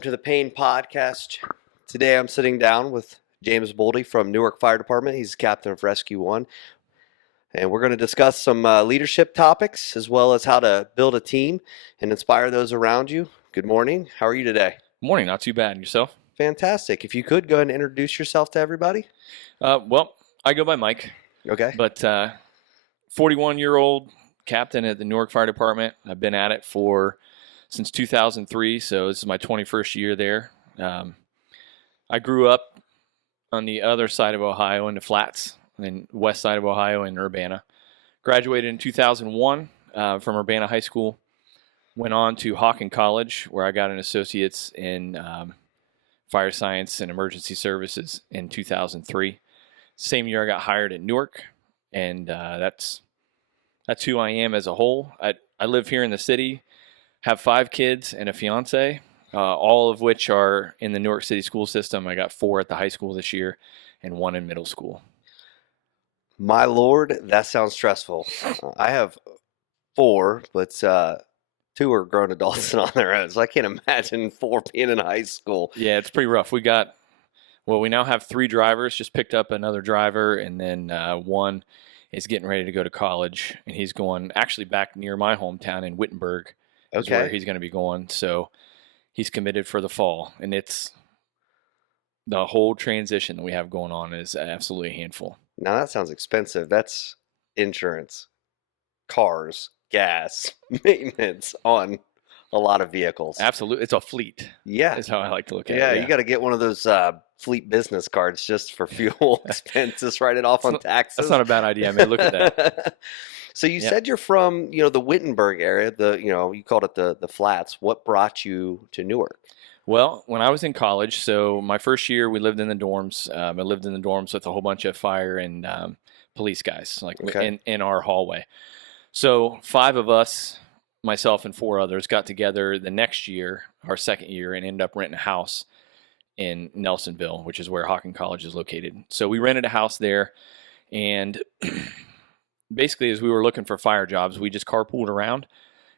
welcome to the Pain Podcast. Today I'm sitting down with James Bolte from Newark Fire Department. He's captain of Rescue 1. And we're going to discuss some leadership topics as well as how to build a team and inspire those around you. Good morning. How are you today? Morning, not too bad. And yourself? Fantastic. If you could, go ahead and introduce yourself to everybody. Well, I go by Mike. Okay. But 41-year-old captain at the Newark Fire Department. I've been at it since 2003, so this is my 21st year there. I grew up on the other side of Ohio in the Flats, and west side of Ohio in Urbana. Graduated in 2001 from Urbana High School. Went on to Hawken College, where I got an associate's in fire science and emergency services in 2003. Same year I got hired at Newark, and that's who I am as a whole. I live here in the city, have 5 kids and a fiance, all of which are in the Newark City school system. I got 4 at the high school this year and 1 in middle school. My Lord, that sounds stressful. I have 4, but 2 are grown adults and on their own, so I can't imagine 4 being in high school. Yeah, it's pretty rough. We now have 3 drivers, just picked up another driver, and then 1 is getting ready to go to college, and he's going actually back near my hometown in Wittenberg is where he's going to be going. So he's committed for the fall, and it's the whole transition that we have going on is absolutely a handful. Now that sounds expensive. That's insurance, cars, gas, maintenance on a lot of vehicles. Absolutely. It's a fleet. Yeah. Is how I like to look at Yeah, it. you got to get one of those fleet business cards just for fuel expenses, write it off on taxes. That's not a bad idea. I mean, look at that. So you said you're from, the Wittenberg area, you called it the Flats. What brought you to Newark? Well, when I was in college, so my first year we lived in the dorms. I lived in the dorms with a whole bunch of fire and police guys, in our hallway. So 5 of us, myself and 4 others, got together the next year, our second year, and ended up renting a house in Nelsonville, which is where Hawken College is located. So we rented a house there, and basically as we were looking for fire jobs, we just carpooled around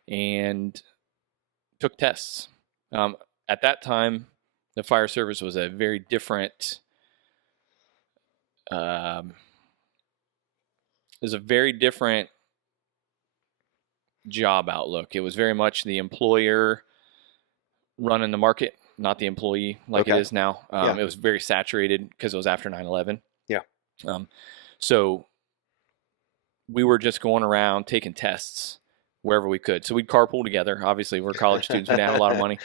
and took tests. At that time, the fire service was a very different job outlook. It was very much the employer running the market, not the employee like it is now. It was very saturated because it was after 9/11. Yeah. So we were just going around taking tests wherever we could. So we'd carpool together. Obviously, we're college students. We didn't have a lot of money.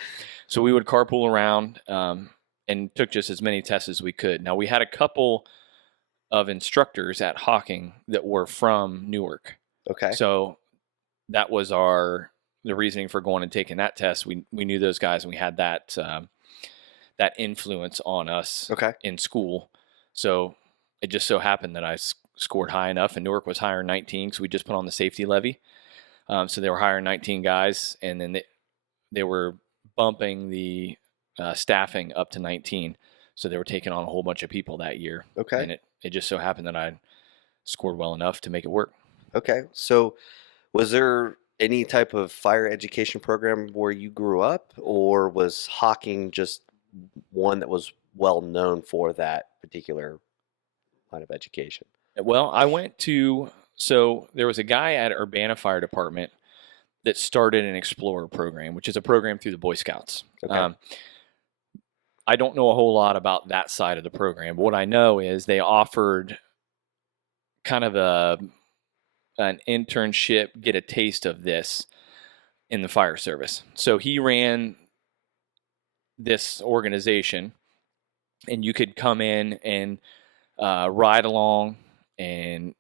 So we would carpool around and took just as many tests as we could. Now, we had a couple of instructors at Hawken that were from Newark. Okay. So that was the reasoning for going and taking that test. We knew those guys, and we had that influence on us in school. So it just so happened that I scored high enough, and Newark was hiring 19 because we just put on the safety levy. So they were hiring 19 guys, and then they were bumping the staffing up to 19. So they were taking on a whole bunch of people that year. Okay. And it just so happened that I scored well enough to make it work. Okay. So was there any type of fire education program where you grew up, or was Hawken just one that was well known for that particular line of education? Well, so there was a guy at Urbana Fire Department that started an Explorer program, which is a program through the Boy Scouts. Okay. I don't know a whole lot about that side of the program, but what I know is they offered kind of an internship, get a taste of this in the fire service. So he ran this organization, and you could come in and ride along, and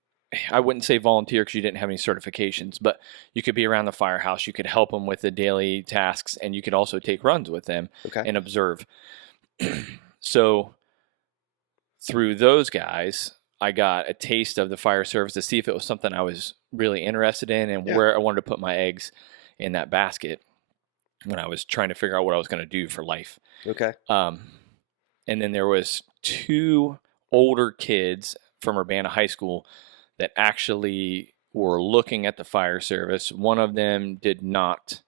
I wouldn't say volunteer because you didn't have any certifications, but you could be around the firehouse. You could help them with the daily tasks, and you could also take runs with them and observe. So through those guys, I got a taste of the fire service to see if it was something I was really interested in and where I wanted to put my eggs in that basket when I was trying to figure out what I was going to do for life. Okay. And then there was 2 older kids from Urbana High School that actually were looking at the fire service. One of them did not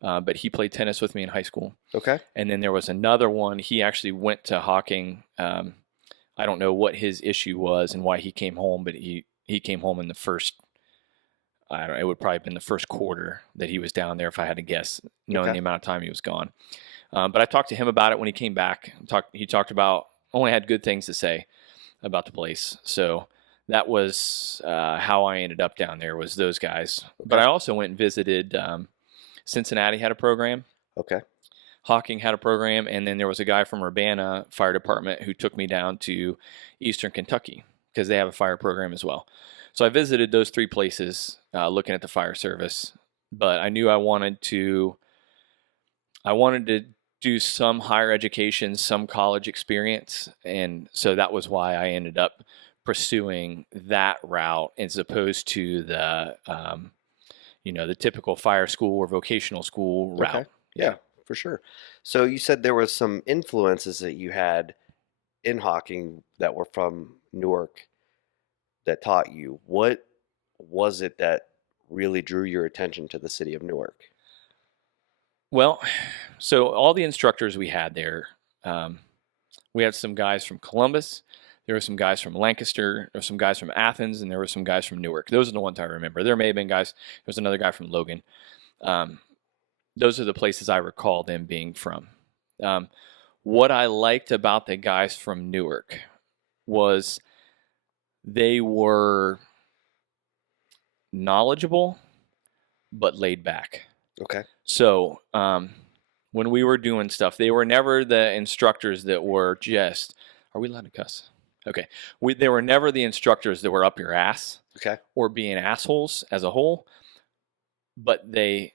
but he played tennis with me in high school. Okay. And then there was another one. He actually went to Hocking. I don't know what his issue was and why he came home, but he came home in the first. I don't know. It would probably have been the first quarter that he was down there, if I had to guess, knowing Okay. the amount of time he was gone. But I talked to him about it when he came back. He talked about, only had good things to say about the place. So that was how I ended up down there, was those guys. But I also went and visited. Cincinnati had a program. Okay. Hocking had a program, and then there was a guy from Urbana Fire Department who took me down to Eastern Kentucky because they have a fire program as well. So I visited those three places, looking at the fire service. But I knew I wanted to do some higher education, some college experience, and so that was why I ended up pursuing that route as opposed to the the typical fire school or vocational school route. Okay. Yeah, for sure. So you said there was some influences that you had in Hocking that were from Newark that taught you. What was it that really drew your attention to the city of Newark? Well, so all the instructors we had there, we had some guys from Columbus, there were some guys from Lancaster, there were some guys from Athens, and there were some guys from Newark. Those are the ones I remember. There may have been guys, there was another guy from Logan. Those are the places I recall them being from. What I liked about the guys from Newark was they were knowledgeable but laid back. Okay. So when we were doing stuff, they were never the instructors that were just, are we allowed to cuss? Okay. They were never the instructors that were up your ass Okay. or being assholes as a whole, but they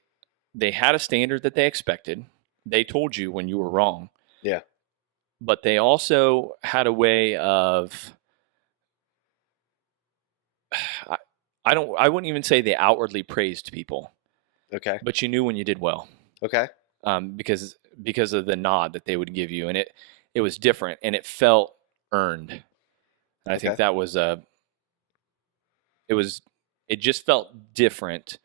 had a standard that they expected. They told you when you were wrong. Yeah. But they also had a way of, I wouldn't even say they outwardly praised people, Okay. but you knew when you did well. Okay. Because of the nod that they would give you, and it was different and it felt earned. And I think that was it just felt different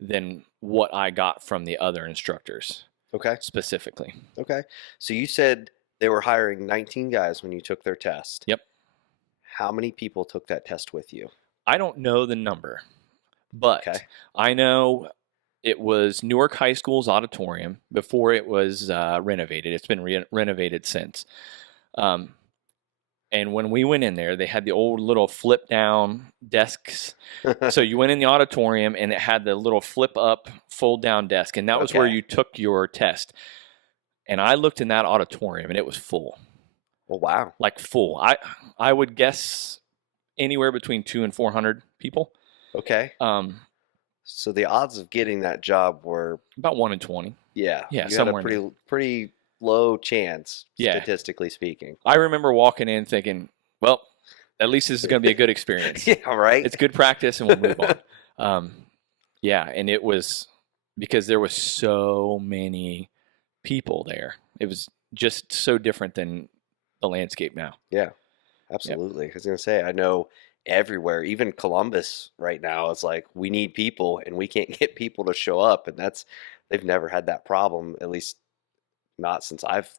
than what I got from the other instructors. Okay. Specifically. Okay. So you said they were hiring 19 guys when you took their test. Yep. How many people took that test with you? I don't know the number, but I know it was Newark High School's auditorium before it was renovated. It's been renovated since. And when we went in there, they had the old little flip down desks. So you went in the auditorium and it had the little flip up, fold down desk. And that was where you took your test. And I looked in that auditorium and it was full. Oh, wow. Like full. I would guess anywhere between 200 and 400 people. Okay. So the odds of getting that job were about 1 in 20. Yeah. Yeah. You Somewhere had a pretty low chance, Yeah. statistically speaking. I remember walking in thinking, well, at least this is going to be a good experience. Yeah, right. It's good practice and we'll move on. Yeah. And it was because there was so many people there. It was just so different than the landscape now. Yeah, absolutely. I was going to say, I know everywhere, even Columbus right now, it's like we need people and we can't get people to show up. And they've never had that problem, at least not since I've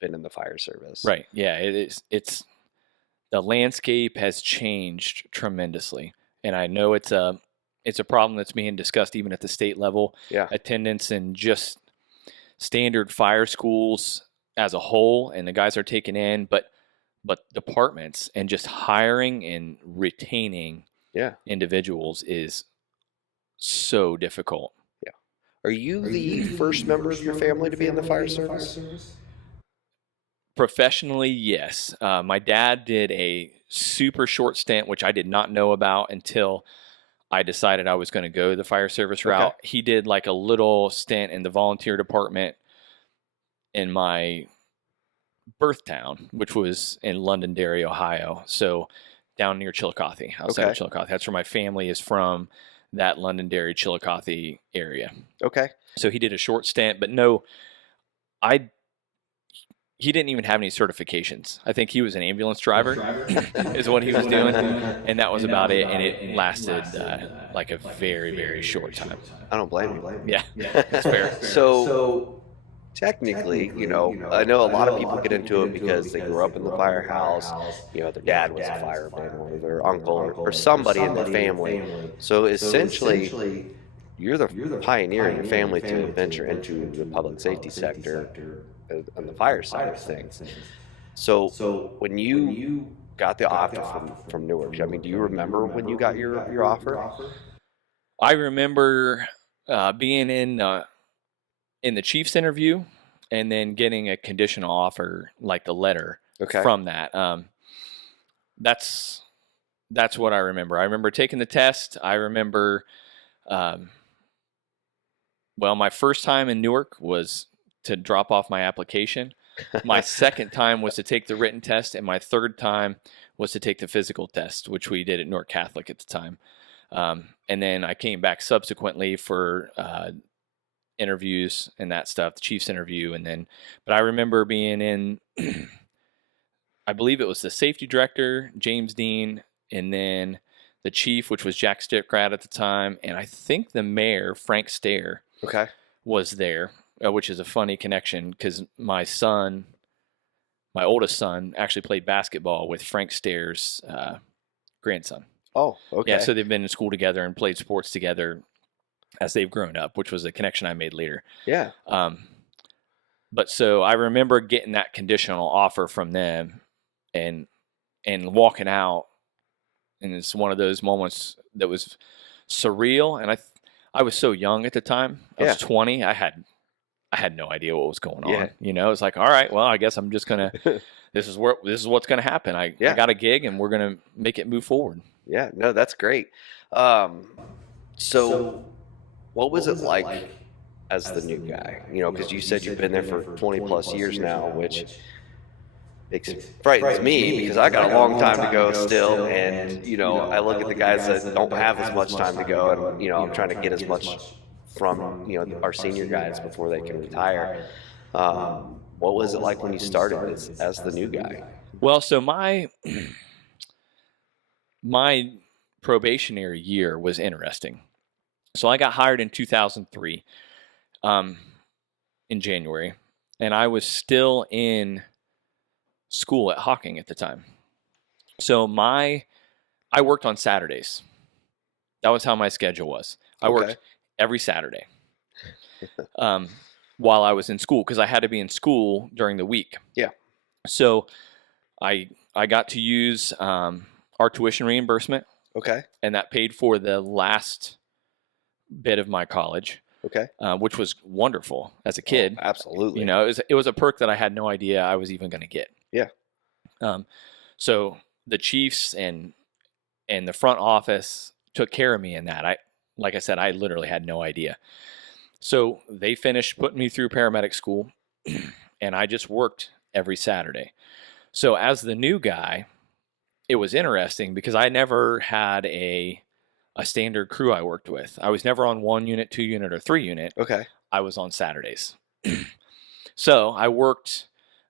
been in the fire service. Right. Yeah. It's the landscape has changed tremendously. And I know it's a problem that's being discussed even at the state level. Yeah. Attendance in just standard fire schools as a whole, and the guys are taken in, but departments and just hiring and retaining individuals is so difficult. Yeah. Are you the first member of your family to be in the fire service? Professionally, yes. My dad did a super short stint, which I did not know about until I decided I was going to go the fire service route. He did like a little stint in the volunteer department in my birth town, which was in Londonderry, Ohio. So down near Chillicothe, outside of Chillicothe. That's where my family is from, that Londonderry, Chillicothe area. Okay. So he did a short stint, but no, he didn't even have any certifications. I think he was an ambulance driver, is what he was doing, and that was about it. And it lasted like a very, very short time. I don't blame Yeah, you. that's fair. So technically, I know a lot of people get into it because they grew up in the firehouse. Their dad was a fireman, or their uncle, or somebody in the family. So essentially, you're the pioneer in your family to venture into the public safety sector on the fire side of things. So when you got the offer from Newark, I mean, do you remember when you got your offer? I remember being in the Chiefs interview, and then getting a conditional offer, like the letter from that. That's what I remember. I remember taking the test. I remember, my first time in Newark was to drop off my application. My second time was to take the written test, and my third time was to take the physical test, which we did at Newark Catholic at the time. And then I came back subsequently for interviews and that stuff, the Chiefs interview, but I remember being in, I believe it was the safety director, James Dean, and then the chief, which was Jack Stickrat at the time, and I think the mayor, Frank Stair, was there, which is a funny connection because my oldest son, actually played basketball with Frank Stair's grandson. Oh, okay. Yeah, so they've been in school together and played sports together as they've grown up, which was a connection I made later. Yeah. But so I remember getting that conditional offer from them and walking out, and it's one of those moments that was surreal. And I was so young at the time. I was 20. I had no idea what was going on. It was like, all right, well, I guess I'm just gonna. This is what's gonna happen. I got a gig, and we're gonna make it move forward. Yeah. No, that's great. So what was it like as the new guy? Because you said you've been there for 20 plus years now, which frightens me because I got a long time to go still. And, I look at the guys that don't have as much time to go, and, I'm trying to get as much from, our senior guys before they can retire. What was it like when you started as the new guy? Well, so my probationary year was interesting. So I got hired in 2003 in January, and I was still in school at Hawking at the time. So I worked on Saturdays. That was how my schedule was. I worked every Saturday while I was in school because I had to be in school during the week. Yeah. So I got to use our tuition reimbursement. Okay. And that paid for the last bit of my college. Okay. Which was wonderful as a kid. Oh, absolutely. It was a perk that I had no idea I was even going to get. Yeah. So the Chiefs and the front office took care of me in that. Like I said, I literally had no idea. So they finished putting me through paramedic school, and I just worked every Saturday. So as the new guy, it was interesting because I never had a standard crew I worked with. I was never on 1 unit, 2 unit, or 3 unit. Okay. I was on Saturdays. So I worked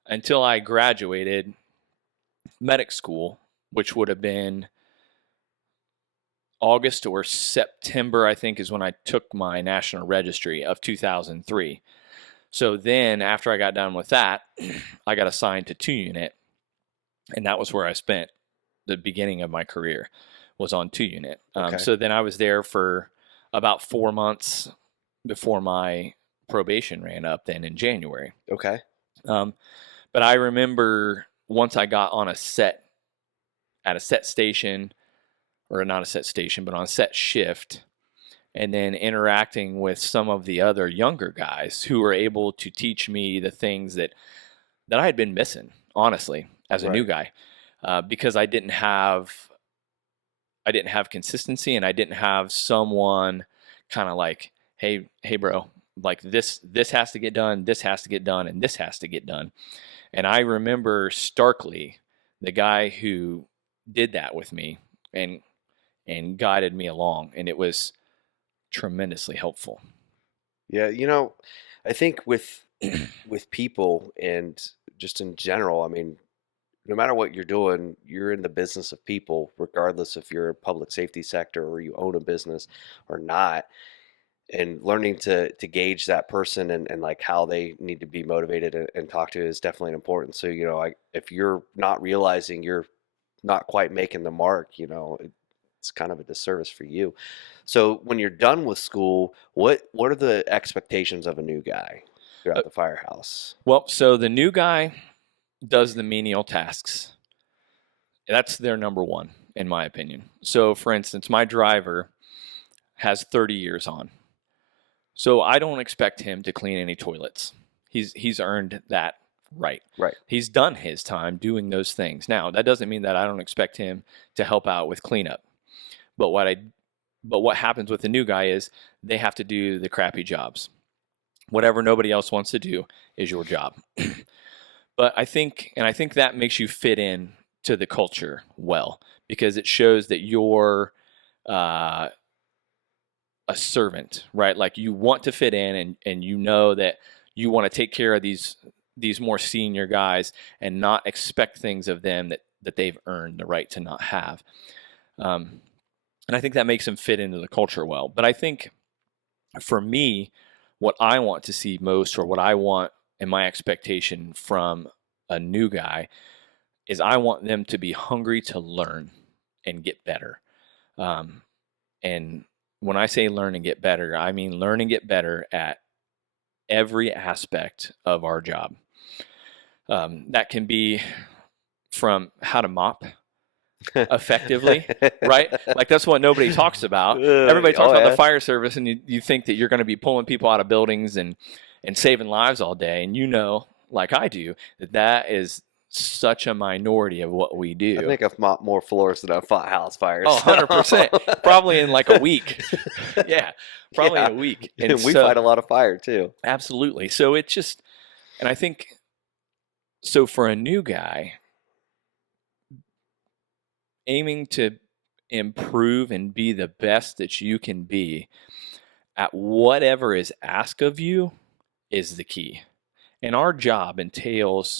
until I graduated medic school, which would have been August or September, I think, is when I took my national registry of 2003. So then after I got done with that, I got assigned to 2 unit, and that was where I spent the beginning of my career, was on 2 unit. So then I was there for about 4 months before my probation ran up then in January. Okay. But I remember once I got on at a set station, or not a set station, but on a set shift, and then interacting with some of the other younger guys who were able to teach me the things that I had been missing, honestly, as a new guy, because I didn't have consistency, and I didn't have someone kind of like, hey bro, like this has to get done, this has to get done, and this has to get done. And I remember starkly the guy who did that with me and guided me along, and it was tremendously helpful. Yeah, I think with people and just in general, I mean, no matter what you're doing, you're in the business of people, regardless if you're a public safety sector or you own a business or not. And learning to gauge that person and like how they need to be motivated and talk to is definitely important. So, if you're not realizing you're not quite making the mark, it's kind of a disservice for you. So when you're done with school, what are the expectations of a new guy Uh, throughout the firehouse? Well, so the new guy does the menial tasks. That's their number one, in my opinion. So, for instance, my driver has 30 years on. So I don't expect him to clean any toilets. He's earned that right. Right. He's done his time doing those things. Now, that doesn't mean that I don't expect him to help out with cleanup. But what happens with the new guy is they have to do the crappy jobs. Whatever nobody else wants to do is your job. But I think that makes you fit in to the culture well, because it shows that you're a servant, right? Like you want to fit in, and you know that you want to take care of these more senior guys and not expect things of them that they've earned the right to not have. And I think that makes them fit into the culture well. But I think for me, what I want to see most, or what I want in my expectation from a new guy, is I want them to be hungry to learn and get better. And when I say learn and get better, I mean learn and get better at every aspect of our job. That can be from how to mop effectively, right? Like that's what nobody talks about. Everybody talks about the fire service, and you think that you're going to be pulling people out of buildings and saving lives all day. And like I do, that is such a minority of what we do. I think I've mopped more floors than I've fought house fires. Oh, 100%. Probably in like a week. Yeah, probably in a week. And we fight a lot of fire too. Absolutely. So it's just, and I think, so for a new guy, aiming to improve and be the best that you can be at whatever is asked of you is the key. And our job entails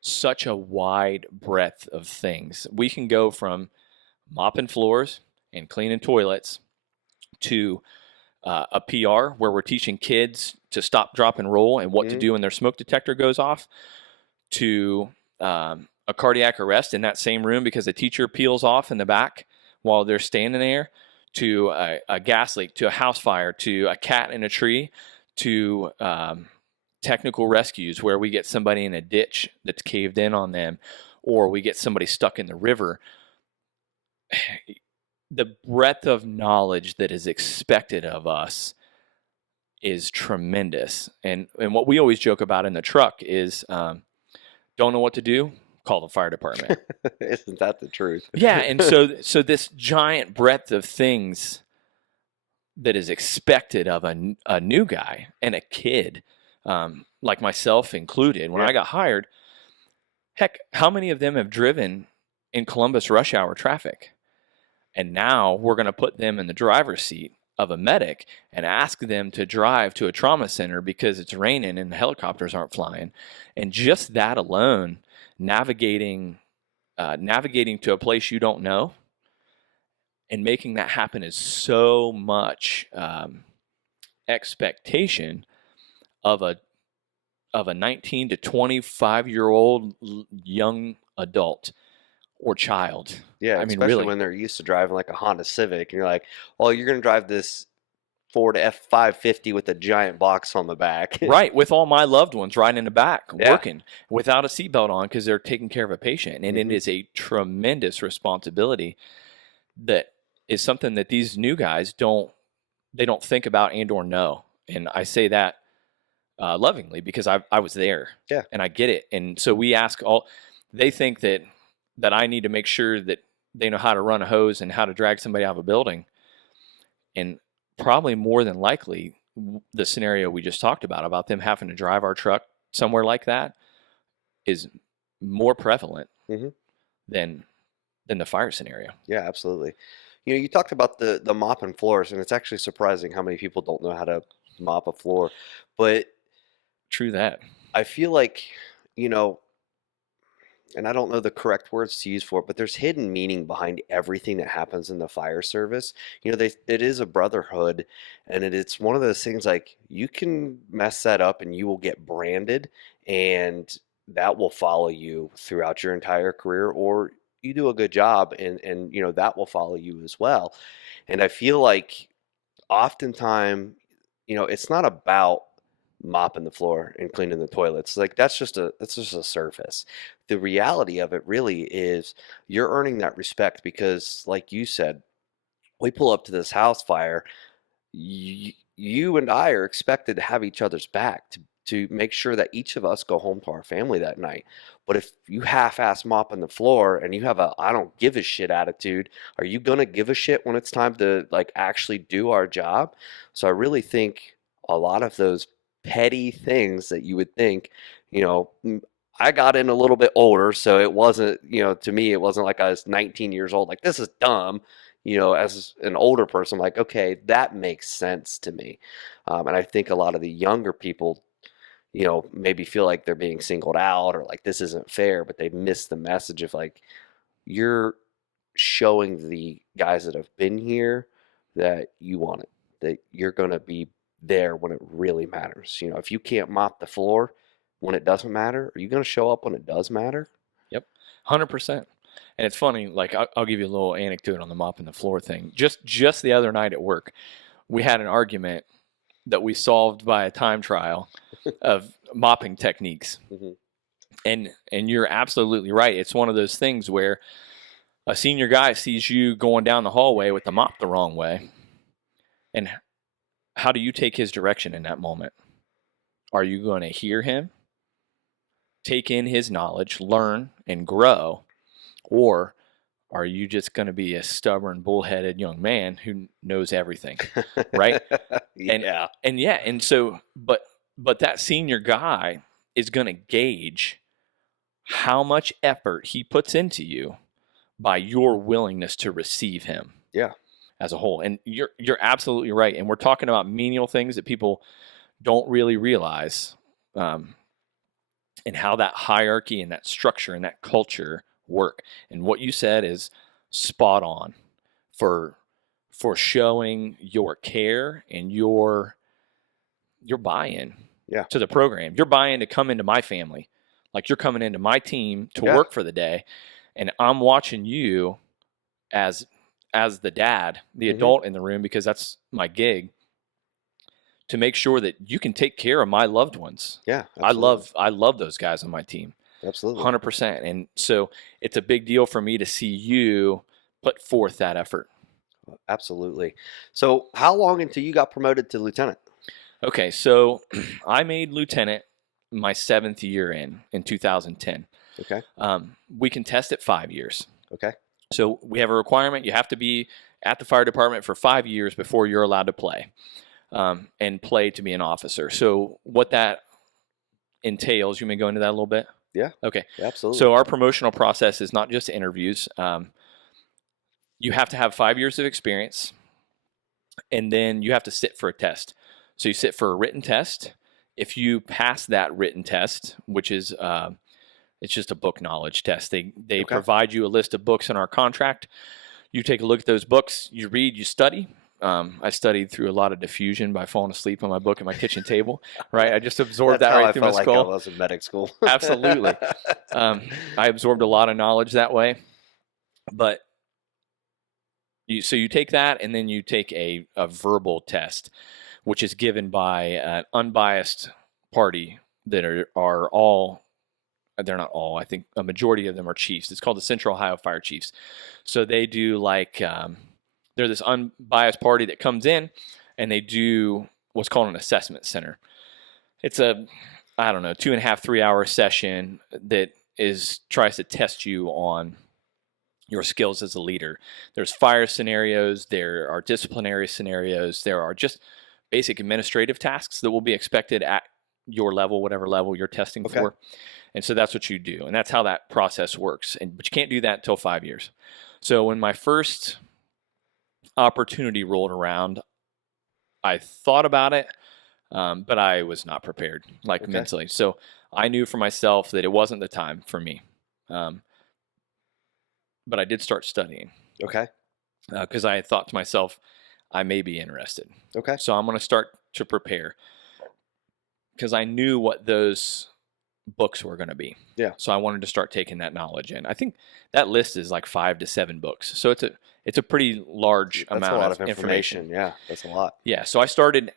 such a wide breadth of things. We can go from mopping floors and cleaning toilets to a PR where we're teaching kids to stop, drop, and roll and what to do when their smoke detector goes off, to a cardiac arrest in that same room because a teacher peels off in the back while they're standing there, to a gas leak, to a house fire, to a cat in a tree, to technical rescues where we get somebody in a ditch that's caved in on them, or we get somebody stuck in the river. The breadth of knowledge that is expected of us is tremendous. And what we always joke about in the truck is, don't know what to do? Call the fire department. Isn't that the truth? Yeah, and so this giant breadth of things that is expected of a new guy and a kid, like myself included, when I got hired, heck, how many of them have driven in Columbus rush hour traffic? And now we're going to put them in the driver's seat of a medic and ask them to drive to a trauma center because it's raining and the helicopters aren't flying. And just that alone, navigating to a place you don't know and making that happen is so much expectation of a 19 to 25-year-old young adult or child. Yeah, especially really, when they're used to driving like a Honda Civic, and you're like, "Oh, you're going to drive this Ford F550 with a giant box on the back." Right, with all my loved ones riding in the back, working without a seatbelt on because they're taking care of a patient, and it is a tremendous responsibility that is something that these new guys don't think about and or know. And I say that lovingly because I was there, and I get it. And so we ask they think that I need to make sure that they know how to run a hose and how to drag somebody out of a building. And probably more than likely, the scenario we just talked about them having to drive our truck somewhere like that is more prevalent than the fire scenario. Yeah, absolutely. You talked about the mopping floors, and it's actually surprising how many people don't know how to mop a floor. But True that. I feel like, you know, and I don't know the correct words to use for it, but there's hidden meaning behind everything that happens in the fire service. It is a brotherhood, and it's one of those things like you can mess that up and you will get branded, and that will follow you throughout your entire career, or you do a good job and that will follow you as well. And I feel like oftentimes, it's not about mopping the floor and cleaning the toilets. Like that's just a surface. The reality of it really is you're earning that respect because, like you said, we pull up to this house fire. You and I are expected to have each other's back to make sure that each of us go home to our family that night. But if you half-ass mopping the floor and you have a I don't give a shit attitude, are you gonna give a shit when it's time to like actually do our job? So I really think a lot of those petty things that you would think, you know, mm, I got in a little bit older, so it wasn't, to me, it wasn't like I was 19 years old, like this is dumb. As an older person, like, okay, that makes sense to me. And I think a lot of the younger people, maybe feel like they're being singled out or like this isn't fair, but they miss the message of like, you're showing the guys that have been here that you want it, that you're going to be there when it really matters. If you can't mop the floor when it doesn't matter, are you going to show up when it does matter? Yep, 100%. And it's funny, like I'll give you a little anecdote on the mopping the floor thing. Just the other night at work, we had an argument that we solved by a time trial of mopping techniques. Hmm. And you're absolutely right. It's one of those things where a senior guy sees you going down the hallway with the mop the wrong way. And how do you take his direction in that moment? Are you going to hear him, take in his knowledge, learn and grow? Or are you just going to be a stubborn, bullheaded young man who knows everything, right? Yeah. And so, but that senior guy is going to gauge how much effort he puts into you by your willingness to receive him Yeah. as a whole. And you're absolutely right. And we're talking about menial things that people don't really realize, and how that hierarchy and that structure and that culture work. And what you said is spot on for showing your care and your buy-in Yeah. to the program. Your buy-in to come into my family. Like you're coming into my team to Yeah. work for the day, and I'm watching you as the dad, the Hmm. adult in the room, because that's my gig, to make sure that you can take care of my loved ones. Yeah. I Absolutely. love those guys on my team. Absolutely. 100%. And so it's a big deal for me to see you put forth that effort. Absolutely. So, how long until you got promoted to lieutenant? Okay, so I made lieutenant my 7th year in 2010. Okay. We can test it 5 years. Okay. So we have a requirement. You have to be at the fire department for 5 years before you're allowed to play, and play to be an officer. So what that entails, you may go into that a little bit? Yeah. Okay. Absolutely. So our promotional process is not just interviews. You have to have 5 years of experience, and then you have to sit for a test. So you sit for a written test. If you pass that written test, which is it's just a book knowledge test, they Okay. provide you a list of books in our contract. You take a look at those books, you read, you study. I studied through a lot of diffusion by falling asleep on my book at my kitchen table, right? I just absorbed That's that how right I through my felt like I skull. was in medic school. Absolutely. I absorbed a lot of knowledge that way. But so you take that, and then you take a verbal test, which is given by an unbiased party that are all, they're not all, I think a majority of them are chiefs. It's called the Central Ohio Fire Chiefs. So they do like, they're this unbiased party that comes in, and they do what's called an assessment center. It's a, I don't know, 2.5, 3 hour session that tries to test you on your skills as a leader. There's fire scenarios, there are disciplinary scenarios, there are just basic administrative tasks that will be expected at your level, whatever level you're testing Okay. for. And so that's what you do. And that's how that process works. But you can't do that until 5 years. So when my first opportunity rolled around, I thought about it, but I was not prepared, like Okay. mentally. So I knew for myself that it wasn't the time for me. But I did start studying Okay. because I had thought to myself, I may be interested. Okay. So I'm going to start to prepare because I knew what those books were going to be. Yeah. So I wanted to start taking that knowledge in. I think that list is like 5 to 7 books. So it's a pretty large That's amount a lot of of information. Yeah, that's a lot. Yeah. So I started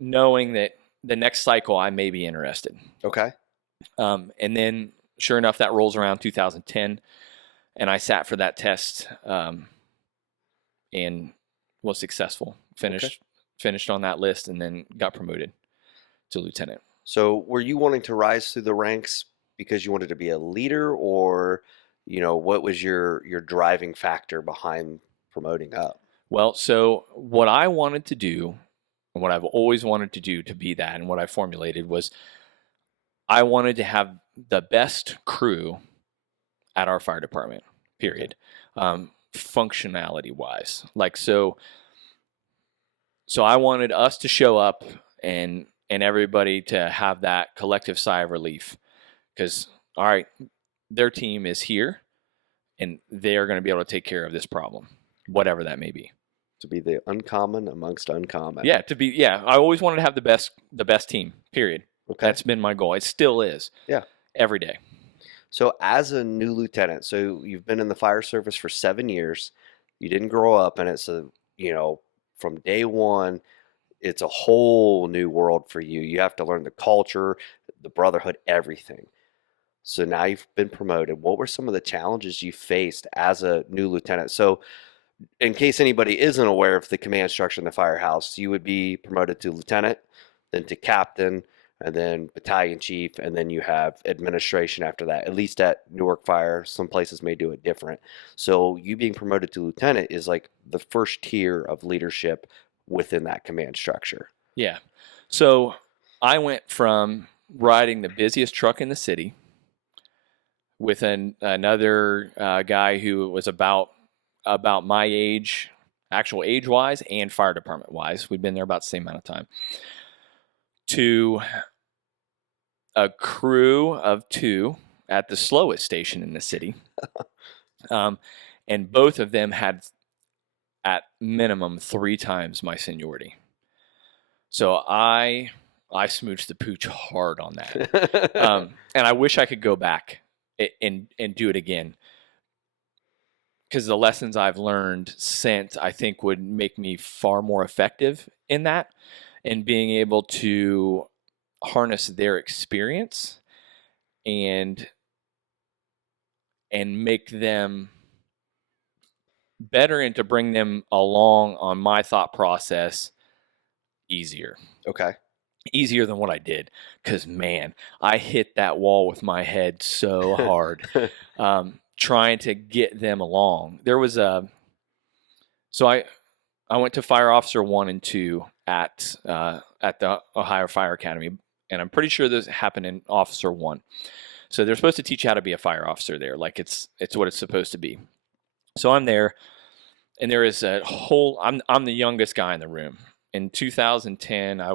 knowing that the next cycle I may be interested. Okay. And then sure enough, that rolls around 2010 and I sat for that test and was successful. Finished on that list and then got promoted to lieutenant. So were you wanting to rise through the ranks because you wanted to be a leader, or, what was your driving factor behind promoting up? Well, so what I wanted to do, and what I've always wanted to do to be that, and what I formulated was I wanted to have the best crew at our fire department, period. Functionality wise. So I wanted us to show up and everybody to have that collective sigh of relief because, all right, their team is here and they are going to be able to take care of this problem, whatever that may be. To be the uncommon amongst uncommon. Yeah, I always wanted to have the best team, period. Okay. That's been my goal. It still is. Yeah. Every day. So as a new lieutenant, so you've been in the fire service for 7 years, you didn't grow up in it, so, from day one, it's a whole new world for you. You have to learn the culture, the brotherhood, everything. So now you've been promoted. What were some of the challenges you faced as a new lieutenant? So in case anybody isn't aware of the command structure in the firehouse, you would be promoted to lieutenant, then to captain, and then battalion chief, and then you have administration after that. At least at Newark Fire, some places may do it different. So you being promoted to lieutenant is like the first tier of leadership within that command structure. Yeah. So I went from riding the busiest truck in the city with another guy who was about my age, actual age-wise and fire department-wise. We'd been there about the same amount of time. To a crew of 2 at the slowest station in the city. And both of them had at minimum 3 times my seniority. So I smooched the pooch hard on that. And I wish I could go back and do it again. Because the lessons I've learned since, I think, would make me far more effective in that and being able to harness their experience and make them better and to bring them along on my thought process easier. Okay. Easier than what I did. Because, man, I hit that wall with my head so hard. Trying to get them along. There was so I went to Fire Officer 1 and 2 at the Ohio Fire Academy, and I'm pretty sure this happened in Officer 1. So they're supposed to teach you how to be a fire officer there, like it's what it's supposed to be. So I'm there, and there is a whole. I'm the youngest guy in the room. In 2010, I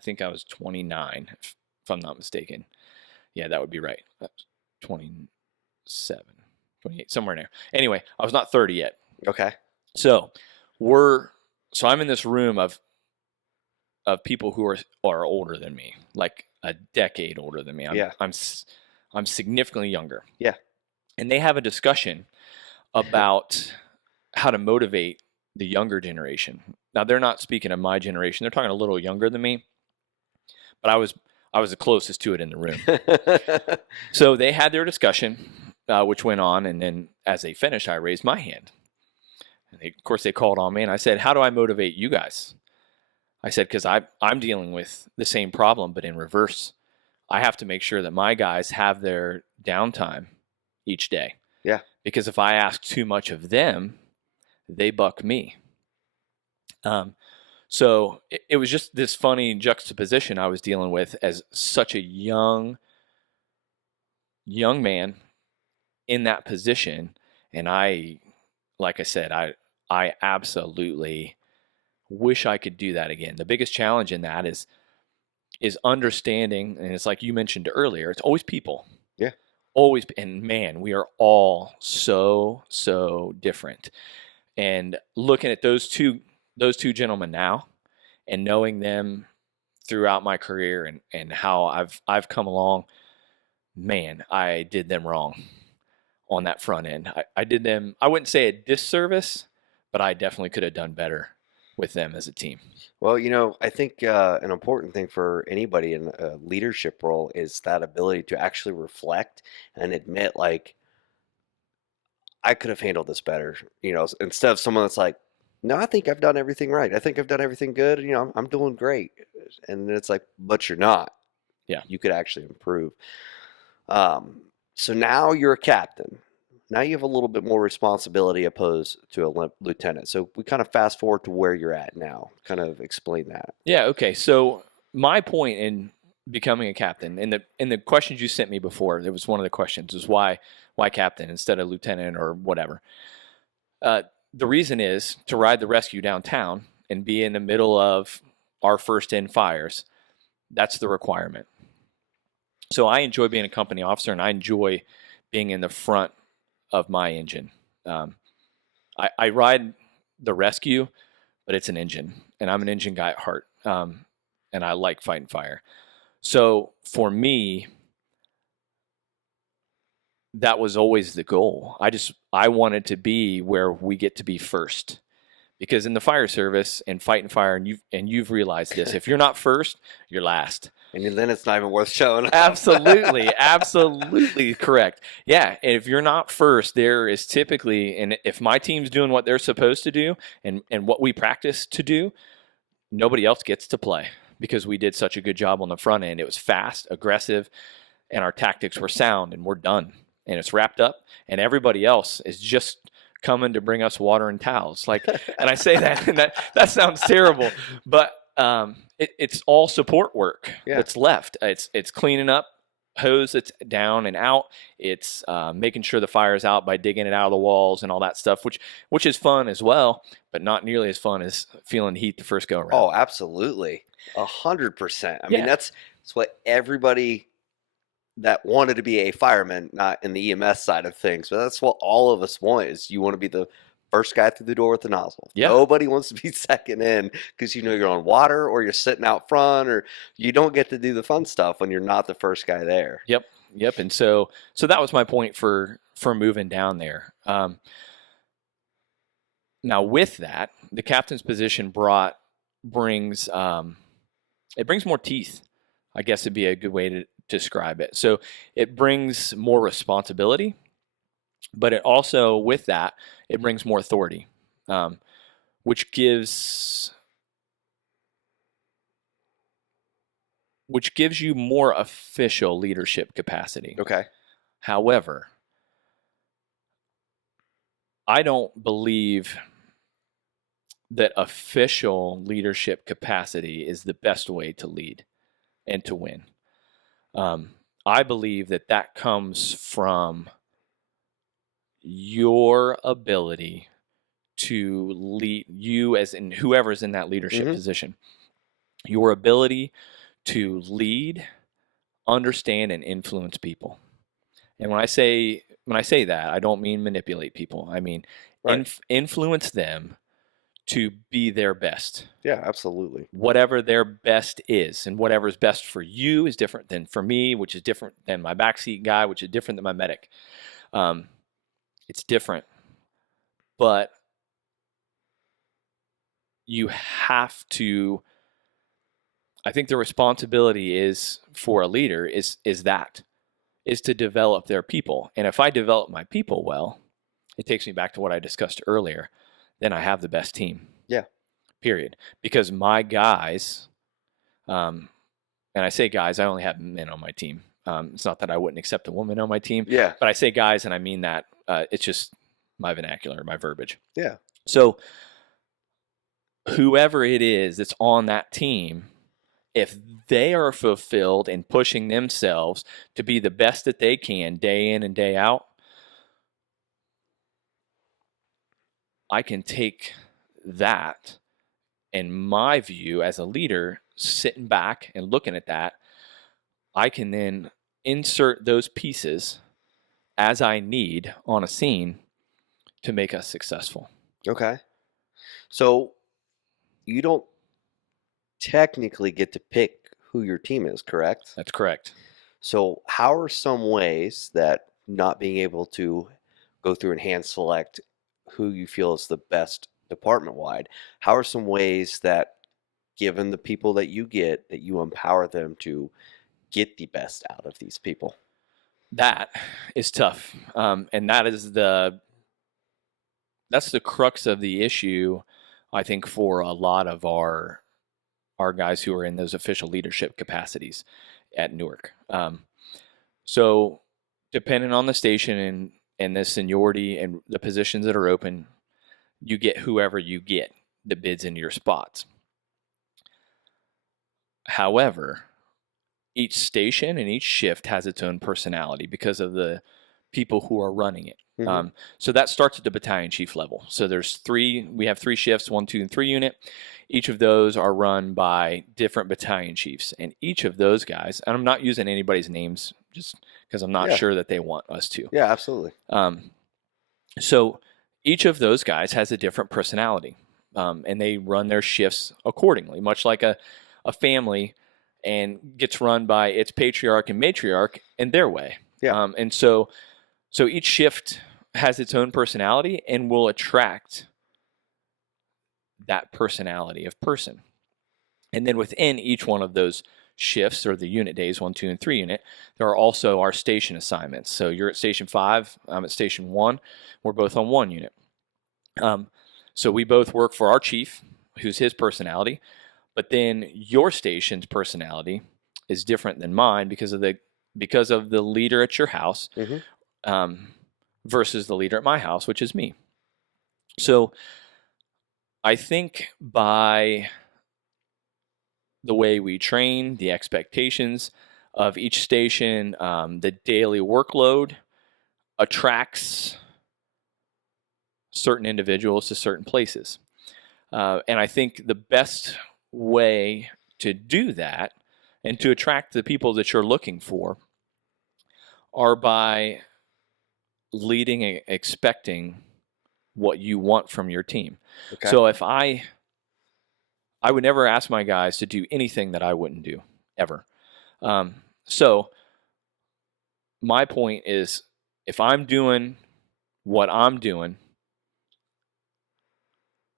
think I was 29, if I'm not mistaken. Yeah, that would be right. 27, 28, somewhere in there. Anyway, I was not 30 yet. Okay. So I'm in this room of people who are older than me, like a decade older than me. I'm significantly younger. Yeah. And they have a discussion about how to motivate the younger generation. Now they're not speaking of my generation. They're talking a little younger than me. But I was the closest to it in the room. So they had their discussion, which went on, and then as they finished, I raised my hand. And of course, they called on me, and I said, "How do I motivate you guys?" I said, "Because I'm dealing with the same problem, but in reverse. I have to make sure that my guys have their downtime each day. Yeah. Because if I ask too much of them, they buck me." So it was just this funny juxtaposition I was dealing with as such a young man in that position. And like I said, I absolutely wish I could do that again. The biggest challenge in that is is understanding, and it's like you mentioned earlier, it's always people. Yeah. Always, and man, we are all so different. And looking at those two gentlemen now, and knowing them throughout my career, and how I've come along, man, I did them wrong on that front end. I did them, I wouldn't say a disservice, but I definitely could have done better with them as a team. Well, I think an important thing for anybody in a leadership role is that ability to actually reflect and admit, like, I could have handled this better. Instead of someone that's like, no, I think I've done everything right. I think I've done everything good. I'm doing great. And it's like, but you're not. Yeah. You could actually improve. So now you're a captain. Now you have a little bit more responsibility opposed to a lieutenant. So we kind of fast forward to where you're at now. Kind of explain that. Yeah. Okay. So my point in becoming a captain, in the questions you sent me before, it was one of the questions was why captain instead of lieutenant or whatever. The reason is to ride the rescue downtown and be in the middle of our first in fires. That's the requirement. So I enjoy being a company officer, and I enjoy being in the front of my engine. I ride the rescue, but it's an engine, and I'm an engine guy at heart, and I like fighting fire. So for me, that was always the goal. I wanted to be where we get to be first, because in the fire service and fighting fire, and you've realized this, if you're not first, you're last. And then it's not even worth showing. Absolutely correct. Yeah, if you're not first, there is typically, and if my team's doing what they're supposed to do and what we practice to do, nobody else gets to play because we did such a good job on the front end. It was fast, aggressive, and our tactics were sound, and we're done. And it's wrapped up, and everybody else is just coming to bring us water and towels. Like, and I say that, and that sounds terrible, but it's all support work that's left. It's cleaning up hose that's down and out. It's making sure the fire's out by digging it out of the walls and all that stuff, which is fun as well, but not nearly as fun as feeling the heat the first go around. Oh, absolutely. 100%. I mean, that's what everybody that wanted to be a fireman, not in the EMS side of things, but that's what all of us want, is you want to be the first guy through the door with the nozzle. Yeah. Nobody wants to be second in because you're on water or you're sitting out front, or you don't get to do the fun stuff when you're not the first guy there. Yep. And so that was my point for moving down there. Now with that, the captain's position brings more teeth. I guess it'd be a good way to describe it. So it brings more responsibility, but it also, with that, it brings more authority, which gives you more official leadership capacity. Okay. However, I don't believe that official leadership capacity is the best way to lead and to win. I believe that comes from your ability to lead, you as in whoever's in that leadership position, your ability to lead, understand, and influence people. And when I say that, I don't mean manipulate people. I mean influence them to be their best. Yeah, absolutely. Whatever their best is, and whatever is best for you is different than for me, which is different than my backseat guy, which is different than my medic. It's different, but you have to. I think the responsibility is for a leader is to develop their people, and if I develop my people well, it takes me back to what I discussed earlier. Then I have the best team. Yeah. Period. Because my guys, and I say guys, I only have men on my team. It's not that I wouldn't accept a woman on my team. Yeah. But I say guys, and I mean that. It's just my vernacular, my verbiage. Yeah. So whoever it is that's on that team, if they are fulfilled in pushing themselves to be the best that they can day in and day out, I can take that, in my view as a leader, sitting back and looking at that, I can then insert those pieces as I need on a scene to make us successful. Okay. So you don't technically get to pick who your team is, correct? That's correct. So how are some ways that not being able to go through and hand select who you feel is the best department wide, how are some ways that given the people that you empower them to get the best out of these people? That is tough, and that's the crux of the issue, I think, for a lot of our guys who are in those official leadership capacities at Newark. So depending on the station and the seniority and the positions that are open, you get whoever you get that bids into your spots. However, each station and each shift has its own personality because of the people who are running it. Mhm. So that starts at the battalion chief level. So we have 3 shifts, 1, 2, and 3 unit. Each of those are run by different battalion chiefs. And each of those guys, and I'm not using anybody's names just because I'm not Yeah. sure that they want us to. Yeah, absolutely. So each of those guys has a different personality, and they run their shifts accordingly, much like a family, and gets run by its patriarch and matriarch in their way. Yeah. And so each shift has its own personality and will attract that personality of person. And then within each one of those shifts, or the unit days, 1, 2, and 3 unit, there are also our station assignments. So you're at station 5, I'm at station 1. We're both on 1 unit. So we both work for our chief, who's his personality, but then your station's personality is different than mine because of the leader at your house, Mhm. versus the leader at my house, which is me. So I think by the way we train, the expectations of each station, the daily workload attracts certain individuals to certain places. And I think the best way to do that and to attract the people that you're looking for are by leading and expecting what you want from your team. Okay. So if I would never ask my guys to do anything that I wouldn't do ever. So my point is, if I'm doing what I'm doing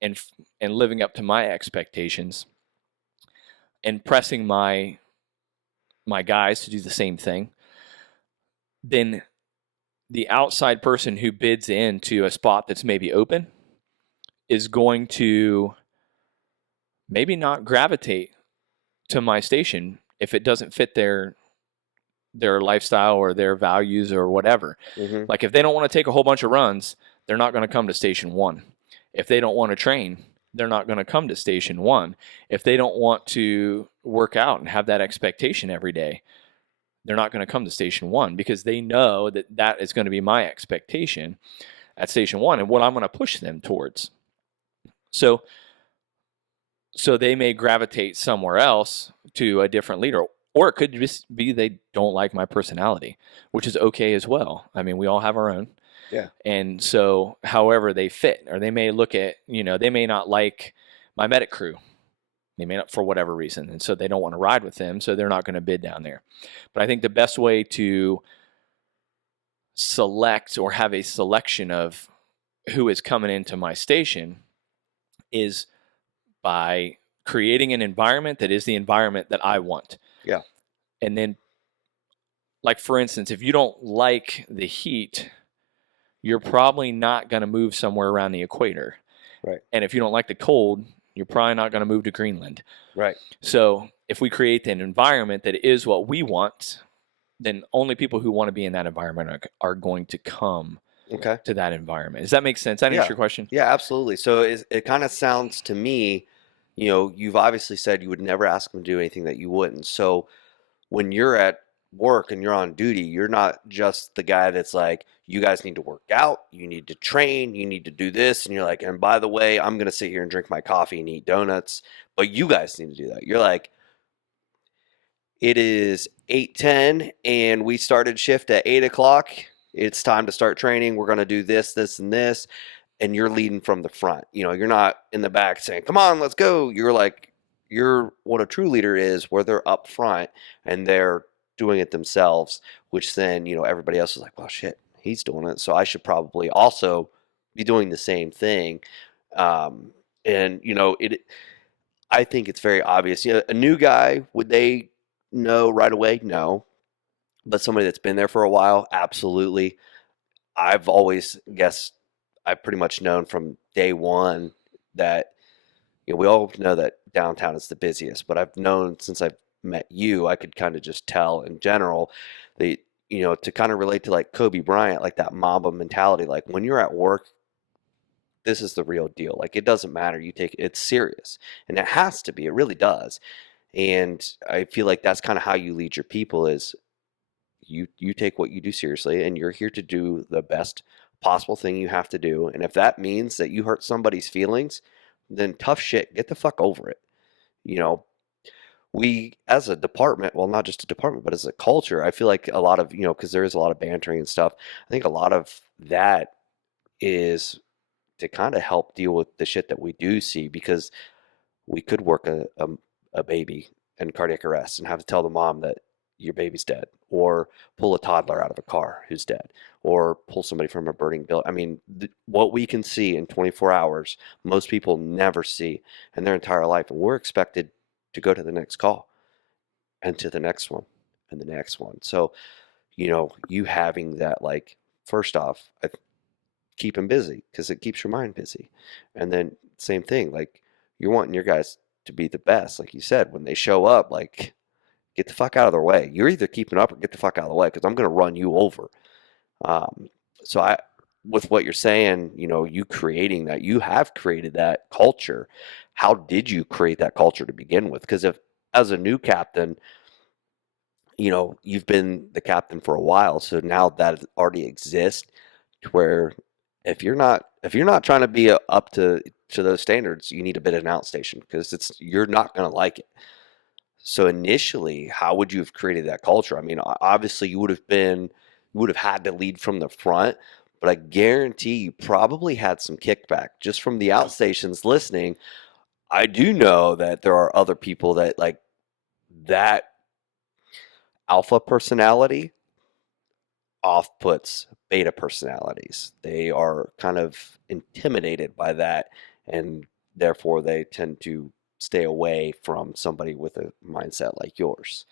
and living up to my expectations and pressing my guys to do the same thing, then the outside person who bids into a spot that's maybe open is going to maybe not gravitate to my station if it doesn't fit their lifestyle or their values or whatever. Mhm. Like if they don't want to take a whole bunch of runs, they're not going to come to station 1. If they don't want to train, they're not going to come to station 1. If they don't want to work out and have that expectation every day, they're not going to come to station 1 because they know that that is going to be my expectation at station 1 and what I'm going to push them towards. So they may gravitate somewhere else to a different leader, or it could just be they don't like my personality, which is okay as well. I mean, we all have our own. Yeah. And so however they fit, or they may look at, they may not like my medic crew. They may not, for whatever reason. And so they don't want to ride with them. So they're not going to bid down there. But I think the best way to select or have a selection of who is coming into my station is by creating an environment that is the environment that I want. Yeah. And then, like, for instance, if you don't like the heat, you're probably not going to move somewhere around the equator. Right. And if you don't like the cold, you're probably not going to move to Greenland. Right. So if we create an environment that is what we want, then only people who want to be in that environment are going to come Okay. to that environment. Does that make sense? That answer your question? Yeah, absolutely. So it kind of sounds to me, you've obviously said you would never ask them to do anything that you wouldn't. So when you're at work and you're on duty, you're not just the guy that's like, you guys need to work out, you need to train, you need to do this. And you're like, and by the way, I'm going to sit here and drink my coffee and eat donuts, but you guys need to do that. You're like, It is 8:10, and we started shift at 8 o'clock. It's time to start training. We're going to do this, this, and this. And you're leading from the front. You're not in the back saying, come on, let's go. You're what a true leader is, where they're up front and they're doing it themselves, which then, everybody else is like, well, shit, he's doing it. So I should probably also be doing the same thing. And, I think it's very obvious. A new guy, would they know right away? No. But somebody that's been there for a while, absolutely. I've always guessed, I've pretty much known from day one that, we all know that downtown is the busiest, but I've known since I've met you, I could kind of just tell in general that, to kind of relate to like Kobe Bryant, like that Mamba mentality, like when you're at work, this is the real deal. Like it doesn't matter. You take it's serious, and it has to be. It really does. And I feel like that's kind of how you lead your people is you take what you do seriously, and you're here to do the best possible thing you have to do. And if that means that you hurt somebody's feelings, then tough shit, get the fuck over it. You know, we as a department, well, not just a department, but as a culture, I feel like a lot of, because there is a lot of bantering and stuff. I think a lot of that is to kind of help deal with the shit that we do see, because we could work a baby in cardiac arrest and have to tell the mom that your baby's dead, or pull a toddler out of a car who's dead, or pull somebody from a burning building. I mean, what we can see in 24 hours, most people never see in their entire life. And we're expected to go to the next call and to the next one and the next one. So, you having that, like, first off, keep them busy because it keeps your mind busy. And then same thing, like you're wanting your guys to be the best. Like you said, when they show up, like get the fuck out of their way. You're either keeping up or get the fuck out of the way, because I'm going to run you over. Um, so with what you're saying, you creating that, you have created that culture. How did you create that culture to begin with? Because if as a new captain, you've been the captain for a while, so now that already exists to where if you're not trying to be up to those standards, you need a bit of an outstation, because you're not going to like it. So initially, how would you have created that culture? I mean, obviously you would have had to lead from the front, but I guarantee you probably had some kickback just from the outstations listening. I do know that there are other people that like that alpha personality off-puts beta personalities. They are kind of intimidated by that, and therefore they tend to stay away from somebody with a mindset like yours.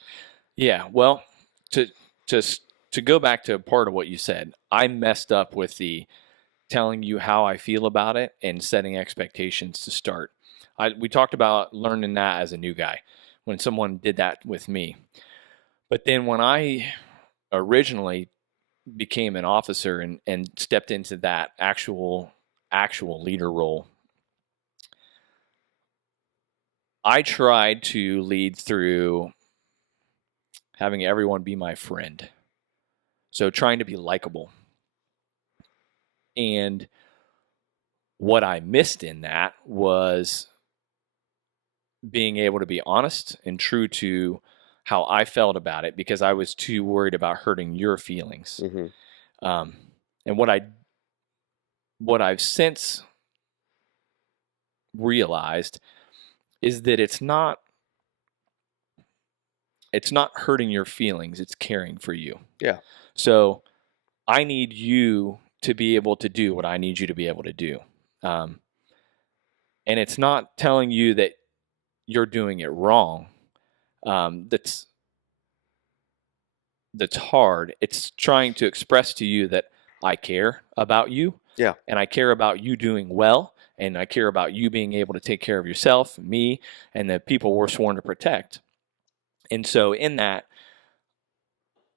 Yeah, well, to to to go back to part of what you said, I messed up with the telling you how I feel about it and setting expectations to start. We talked about learning that as a new guy when someone did that with me. But then when I originally became an officer and stepped into that actual leader role, I tried to lead through having everyone be my friend. So trying to be likable. And what I missed in that was being able to be honest and true to how I felt about it, because I was too worried about hurting your feelings. Mm-hmm. And what I've since realized is that it's not hurting your feelings, it's caring for you. Yeah. So I need you to be able to do what I need you to be able to do. And it's not telling you that you're doing it wrong. That's hard. It's trying to express to you that I care about you. Yeah. And I care about you doing well. And I care about you being able to take care of yourself, me, and the people we're sworn to protect. And so in that,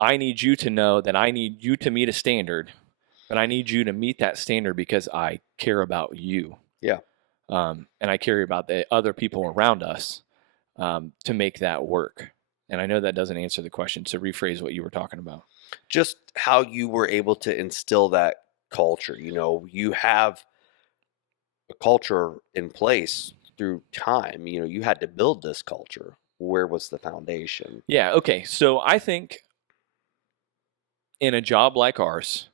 I need you to know that I need you to meet a standard, but I need you to meet that standard because I care about you. Yeah. And I care about the other people around us to make that work. And I know that doesn't answer the question, so rephrase what you were talking about. Just how you were able to instill that culture. You have a culture in place through time. You had to build this culture. where was the foundation? Yeah. Okay. So I think in a job like ours,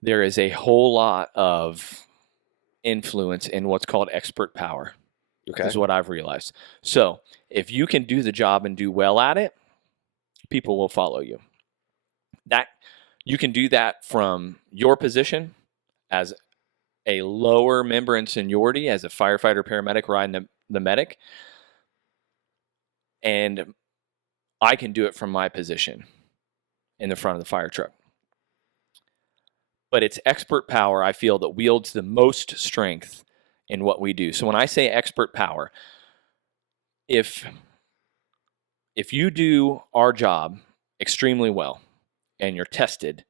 there is a whole lot of influence in what's called expert power, Okay. is what I've realized. So if you can do the job and do well at it, people will follow you. That you can do that from your position as a lower member in seniority, as a firefighter, paramedic, riding the medic, and I can do it from my position in the front of the fire truck. But it's expert power, I feel, that wields the most strength in what we do. So when I say expert power, if you do our job extremely well and you're tested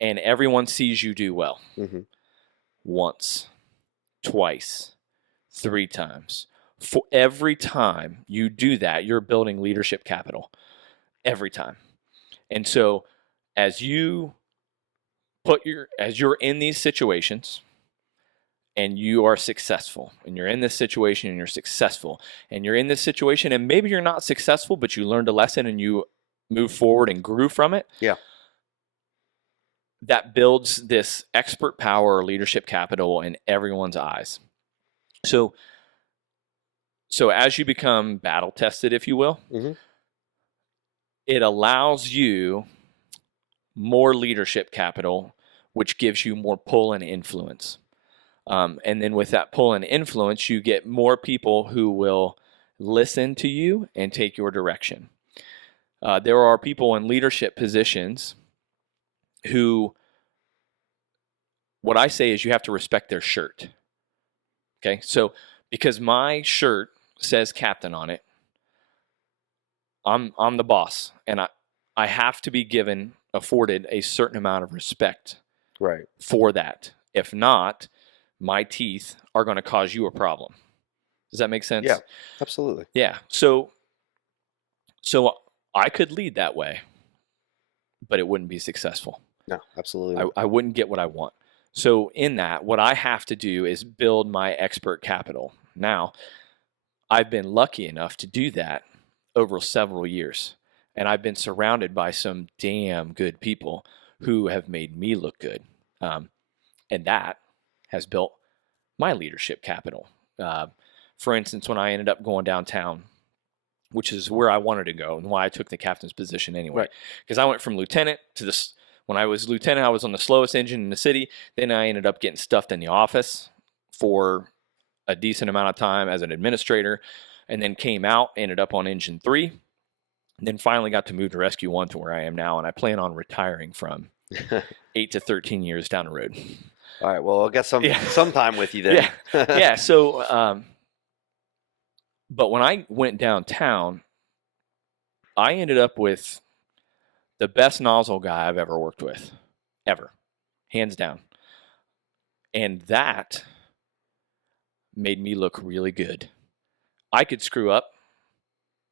and everyone sees you do well, Mm-hmm. once, twice, 3 times, for every time you do that, you're building leadership capital every time. And so as you're in these situations and you are successful, and you're in this situation and you're successful, and you're in this situation and maybe you're not successful, but you learned a lesson and you moved forward and grew from it. Yeah. That builds this expert power or leadership capital in everyone's eyes. So as you become battle tested, if you will, Mm-hmm. it allows you more leadership capital, which gives you more pull and influence. And then with that pull and influence, you get more people who will listen to you and take your direction. There are people in leadership positions who, what I say is you have to respect their shirt. Okay, so because my shirt says captain on it, I'm the boss, and I have to be afforded a certain amount of respect Right. for that. If not, my teeth are going to cause you a problem. Does that make sense? Yeah, absolutely. Yeah. So I could lead that way, but it wouldn't be successful. No, absolutely not. I wouldn't get what I want. So in that, what I have to do is build my expert capital. Now, I've been lucky enough to do that over several years, and I've been surrounded by some damn good people who have made me look good, and that has built my leadership capital. For instance, when I ended up going downtown, which is where I wanted to go and why I took the captain's position anyway, because I went from lieutenant to this. When I was lieutenant, I was on the slowest engine in the city. Then I ended up getting stuffed in the office for a decent amount of time as an administrator, and then came out, ended up on engine 3, and then finally got to move to Rescue 1 to where I am now, and I plan on retiring from 8 to 13 years down the road. All right. Well, I'll get some time with you then. Yeah. So, but when I went downtown, I ended up with the best nozzle guy I've ever worked with, ever, hands down. And that made me look really good. I could screw up,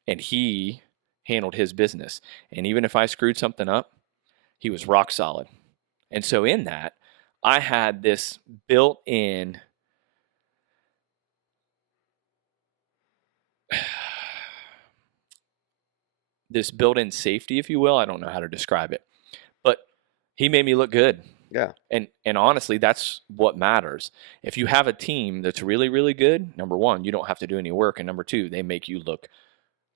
and he handled his business. And even if I screwed something up, he was rock solid. And so in that, I had this built-in safety, if you will. I don't know how to describe it, but he made me look good. Yeah. And honestly, that's what matters. If you have a team that's really, really good, number one, you don't have to do any work. And number two, they make you look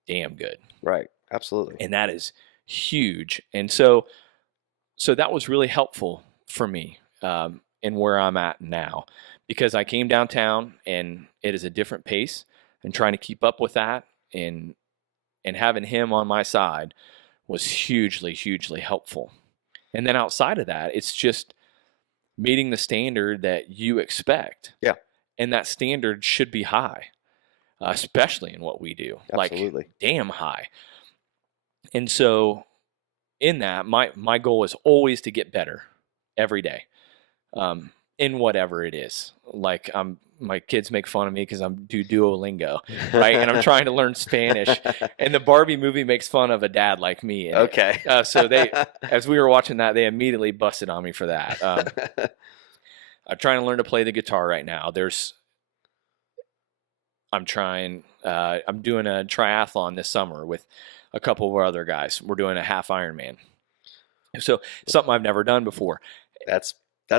damn good. Right. Absolutely. And that is huge. And so that was really helpful for me in where I'm at now, because I came downtown and it is a different pace, and trying to keep up with that and having him on my side was hugely, hugely helpful. And then outside of that, it's just meeting the standard that you expect. Yeah. And that standard should be high, especially in what we do. Absolutely. Like damn high. And so in that, my goal is always to get better every day, in whatever it is. Like my kids make fun of me because I'm do Duolingo, right? And I'm trying to learn Spanish. And the Barbie movie makes fun of a dad like me. And Okay. so they, as we were watching that, they immediately busted on me for that. I'm trying to learn to play the guitar right now. I'm trying I'm doing a triathlon this summer with a couple of our other guys. We're doing a half Ironman. So something I've never done before. That's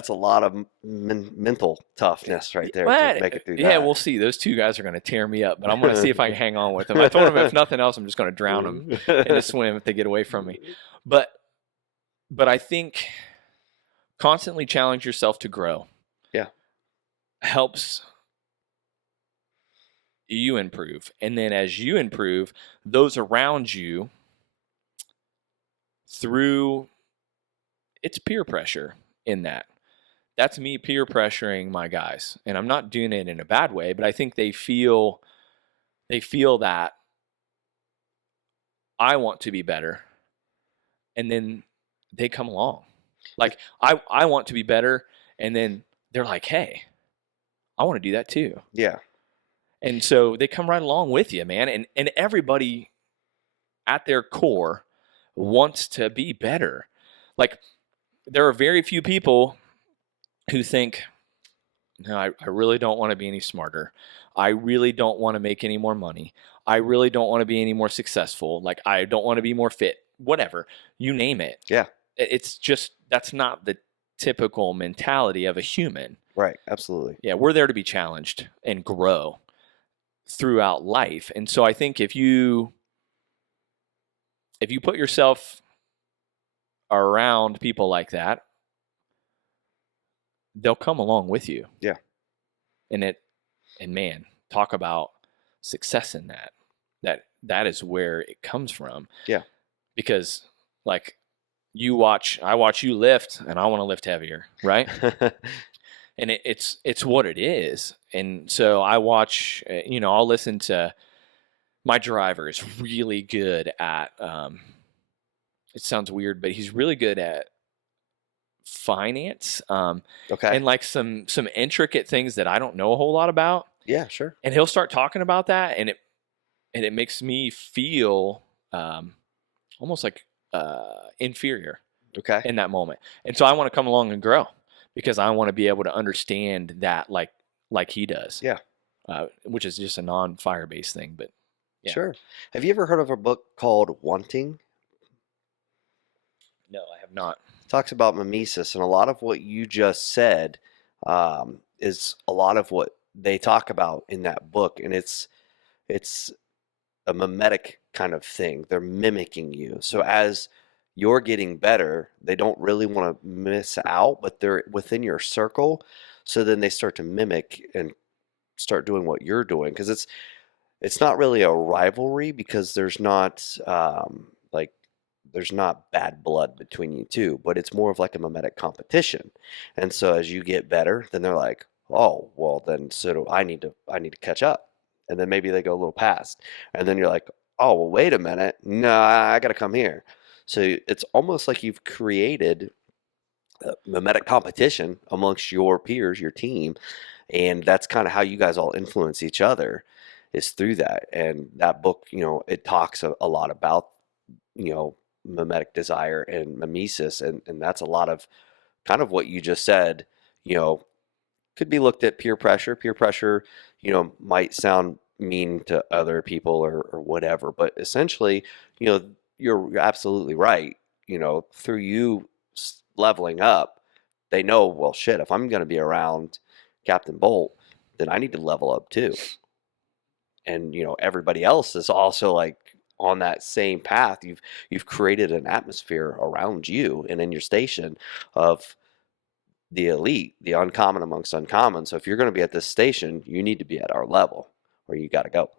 a lot of mental toughness right there Well, to make it through yeah, that. we'll see. Those two guys are going to tear me up, but I'm going to see if I can hang on with them. I told them if nothing else, I'm just going to drown them in a swim if they get away from me. But I think constantly challenge yourself to grow. Yeah. Helps you improve. And then as you improve, those around you through it's peer pressure in that. That's me peer pressuring my guys. And I'm not doing it in a bad way, but I think they feel that I want to be better. And then they come along. Like I want to be better, and then they're like, "Hey, I want to do that too." Yeah. And so they come right along with you, man. And everybody at their core wants to be better. Like there are very few people who think, no, I really don't want to be any smarter. I really don't want to make any more money. I really don't want to be any more successful. Like I don't want to be more fit, whatever, you name it. Yeah. It's just, that's not the typical mentality of a human. Right. Absolutely. Yeah. We're there to be challenged and grow throughout life. And so I think if you put yourself around people like that, they'll come along with you. Yeah. And man, talk about success in that. That is where it comes from. Yeah. Because like I watch you lift and I want to lift heavier, right? And it's what it is. And so I watch, I'll listen to my driver is really good at, it sounds weird, but he's really good at finance. Okay. And like some intricate things that I don't know a whole lot about. Yeah, sure. And he'll start talking about that, and it makes me feel almost like inferior. Okay. In that moment. And so I want to come along and grow because I want to be able to understand that like he does. Yeah. Which is just a non-fire based thing, but yeah. Sure. Have you ever heard of a book called Wanting? No, I have not. It talks about mimesis, and a lot of what you just said is a lot of what they talk about in that book, and it's a mimetic kind of thing. They're mimicking you. So as you're getting better, they don't really want to miss out, but they're within your circle. So then they start to mimic and start doing what you're doing, because it's not really a rivalry, because there's not there's not bad blood between you two, but it's more of like a mimetic competition. And so as you get better, then they're like, oh, well then so do I need to catch up. And then maybe they go a little past. And then you're like, oh, well, wait a minute. No, I got to come here. So it's almost like you've created a mimetic competition amongst your peers, your team. And that's kind of how you guys all influence each other, is through that. And that book, it talks a lot about, mimetic desire and mimesis. And that's a lot of kind of what you just said, could be looked at peer pressure. Peer pressure, might sound mean to other people or whatever, but essentially, you're absolutely right. Through you leveling up, they know, well, shit, if I'm going to be around Captain Bolt, then I need to level up too. And, everybody else is also like on that same path. You've created an atmosphere around you and in your station of the elite, the uncommon amongst uncommon. So if you're going to be at this station, you need to be at our level, or you got to go.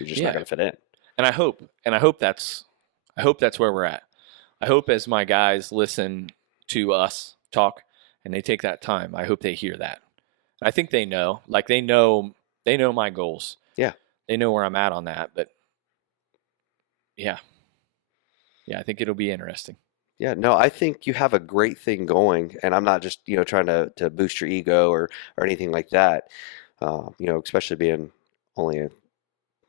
You're just not going to fit in. And I hope that's where we're at. I hope as my guys listen to us talk and they take that time, I hope they hear that. I think they know, like they know my goals. Yeah. They know where I'm at on that, but yeah, I think it'll be interesting. Yeah, no, I think you have a great thing going, and I'm not just, trying to boost your ego or anything like that. Especially being only a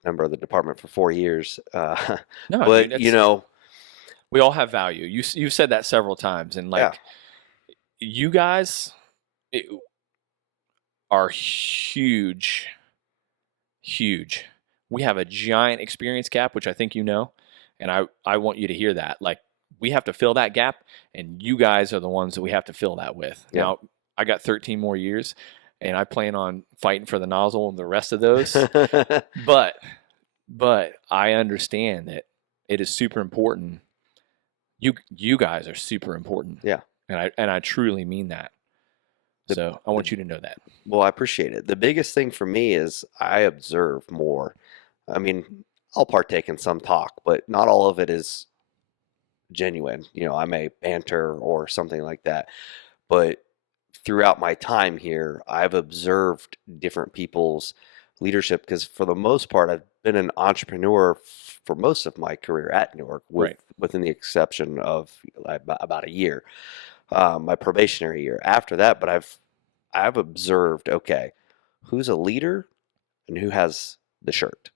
member of the department for 4 years. No, but dude, we all have value. You've said that several times, and like you guys are huge we have a giant experience gap, which I think you know, and I want you to hear that. Like, we have to fill that gap, and you guys are the ones that we have to fill that with. Yeah. Now, I got 13 more years, and I plan on fighting for the nozzle and the rest of those. but I understand that it is super important. You guys are super important. Yeah. And I truly mean that. So I want you to know that. Well, I appreciate it. The biggest thing for me is I observe more. I mean, I'll partake in some talk, but not all of it is genuine. You know, I may banter or something like that. But throughout my time here, I've observed different people's leadership because for the most part, I've been an entrepreneur for most of my career at Newark, within the exception of about a year, my probationary year. After that, but I've observed, okay, who's a leader and who has the shirt?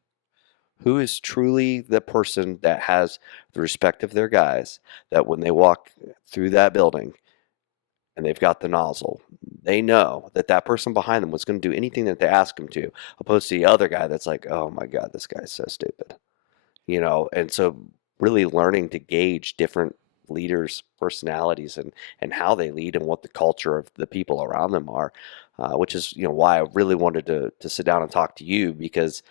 Who is truly the person that has the respect of their guys, that when they walk through that building and they've got the nozzle, they know that that person behind them was going to do anything that they ask him to, opposed to the other guy that's like, oh my God, this guy's so stupid. You know, and so really learning to gauge different leaders' personalities and how they lead and what the culture of the people around them are, which is, you know, why I really wanted to sit down and talk to you, because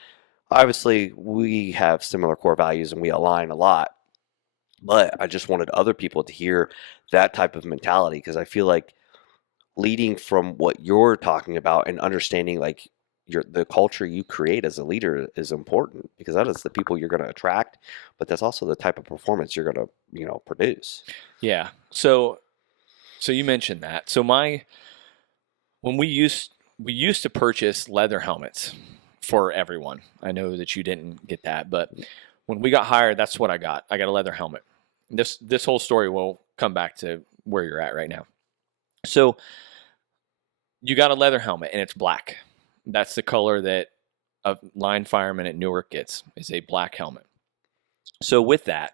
obviously we have similar core values and we align a lot, but I just wanted other people to hear that type of mentality, because I feel like leading from what you're talking about and understanding like the culture you create as a leader is important, because that is the people you're going to attract, but that's also the type of performance you're going to, you know, produce. Yeah. So you mentioned that. So when we used to purchase leather helmets for everyone. I know that you didn't get that, but when we got hired, that's what I got. I got a leather helmet. This whole story will come back to where you're at right now. So you got a leather helmet and it's black. That's the color that a line fireman at Newark gets, is a black helmet. So with that,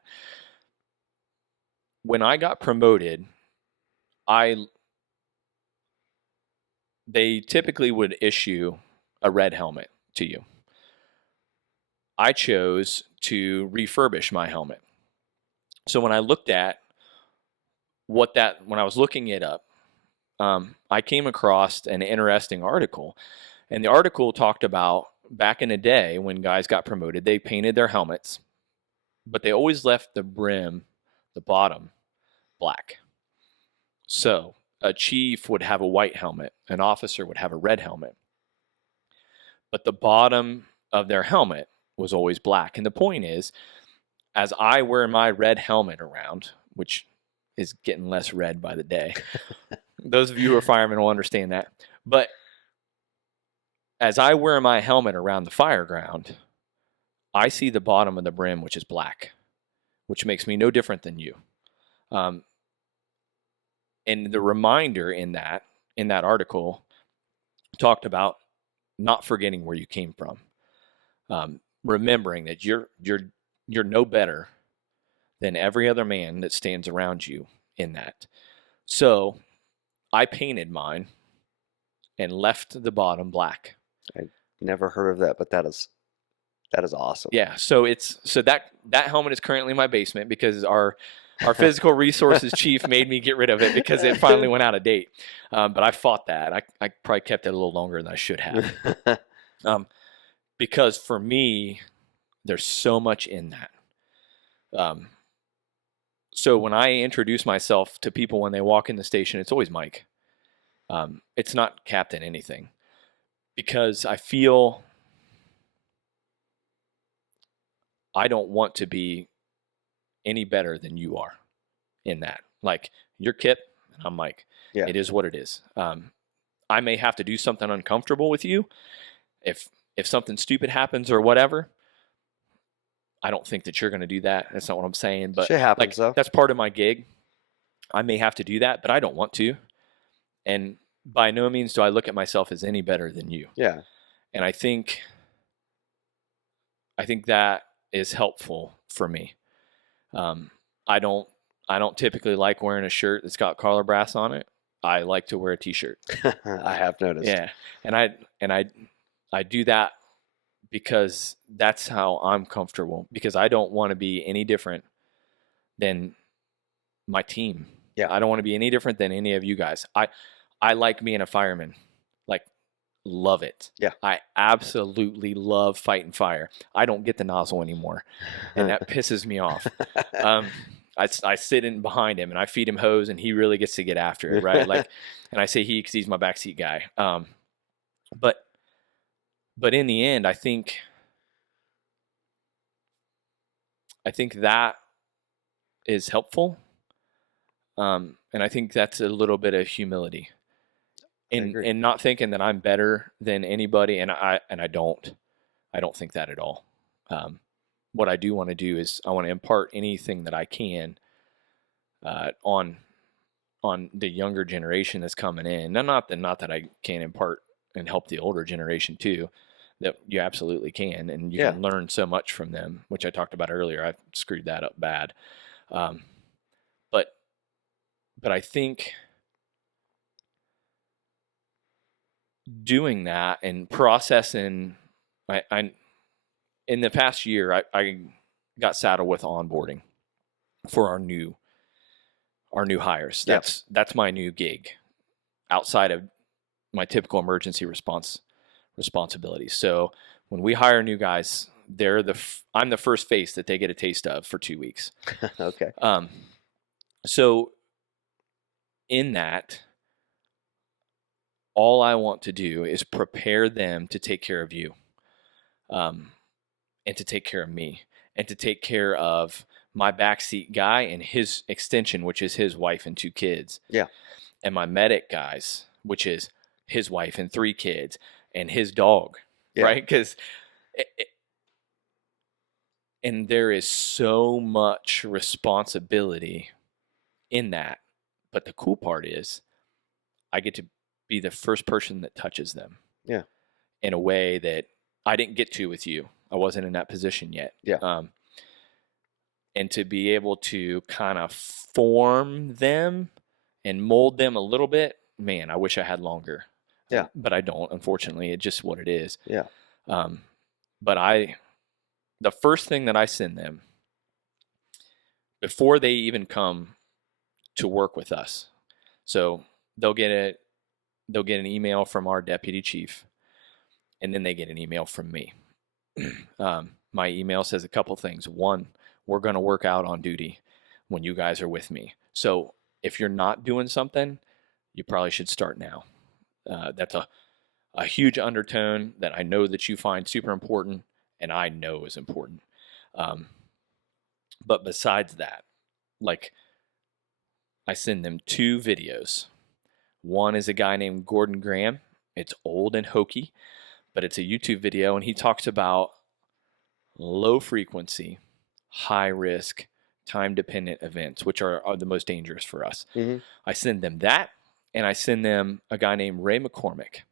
when I got promoted, they typically would issue a red helmet to you. I chose to refurbish my helmet. So when I looked at when I was looking it up, I came across an interesting article. And the article talked about back in the day when guys got promoted, they painted their helmets, but they always left the brim, the bottom, black. So a chief would have a white helmet, an officer would have a red helmet, but the bottom of their helmet was always black. And the point is, as I wear my red helmet around, which is getting less red by the day, those of you who are firemen will understand that, but as I wear my helmet around the fire ground, I see the bottom of the brim, which is black, which makes me no different than you. And the reminder in that article talked about not forgetting where you came from, remembering that you're no better than every other man that stands around you in that. So I painted mine and left the bottom black. I never heard of that, but that is awesome. Yeah. So that helmet is currently in my basement because our physical resources chief made me get rid of it because it finally went out of date. But I fought that. I probably kept it a little longer than I should have. Because for me, there's so much in that. So when I introduce myself to people when they walk in the station, it's always Mike. It's not Captain anything, because I feel I don't want to be any better than you are in that. Like, you're Kip and I'm Mike. Yeah. It is what it is. I may have to do something uncomfortable with you. If something stupid happens or whatever, I don't think that you're going to do that. That's not what I'm saying. But shit happens, though. That's part of my gig. I may have to do that, but I don't want to. And by no means do I look at myself as any better than you. Yeah. And I think that is helpful for me. I don't typically like wearing a shirt that's got collar brass on it. I like to wear a t-shirt. I have noticed. Yeah. And I do that because that's how I'm comfortable, because I don't want to be any different than my team. Yeah. I don't want to be any different than any of you guys. I like being a fireman. Like, love it. Yeah. I absolutely love fighting fire. I don't get the nozzle anymore, and that pisses me off. I sit in behind him and I feed him hose, and he really gets to get after it, right? Like, and I say he because he's my backseat guy. But in the end, I think that is helpful, and I think that's a little bit of humility, and not thinking that I'm better than anybody, and I don't think that at all. What I do want to do is I want to impart anything that I can on the younger generation that's coming in. Not that I can't impart and help the older generation too. That you absolutely can, and you can learn so much from them, which I talked about earlier. I screwed that up bad, but I think doing that and processing, I in the past year, I got saddled with onboarding for our new hires. That's my new gig outside of my typical emergency response responsibilities. So when we hire new guys, I'm the first face that they get a taste of for 2 weeks. Okay. So in that, all I want to do is prepare them to take care of you, and to take care of me, and to take care of my backseat guy and his extension, which is his wife and 2 kids. Yeah. And my medic guys, which is his wife and 3 kids and his dog, right? Because and there is so much responsibility in that. But the cool part is I get to be the first person that touches them. Yeah. In a way that I didn't get to with you. I wasn't in that position yet. Yeah. And to be able to kind of form them and mold them a little bit, man, I wish I had longer. Yeah. But I don't, unfortunately. It's just what it is. Yeah. But the first thing that I send them before they even come to work with us, so they'll get an email from our deputy chief, and then they get an email from me. My email says a couple things. One, we're going to work out on duty when you guys are with me. So if you're not doing something, you probably should start now. That's a huge undertone that I know that you find super important, and I know is important. But besides that, like, I send them 2 videos. One is a guy named Gordon Graham. It's old and hokey, but it's a YouTube video, and he talks about low frequency, high risk, time dependent events, which are the most dangerous for us. Mm-hmm. I send them that, and I send them a guy named Ray McCormick,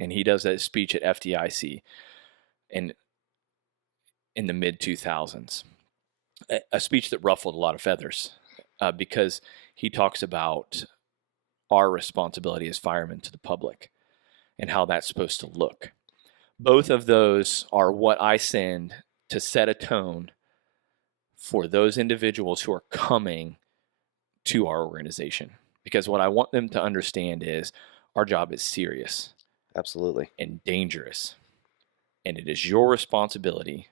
and he does a speech at FDIC in the mid 2000s, a speech that ruffled a lot of feathers, because he talks about our responsibility as firemen to the public and how that's supposed to look. Both of those are what I send to set a tone for those individuals who are coming to our organization. Because what I want them to understand is our job is serious. Absolutely. And dangerous. And it is your responsibility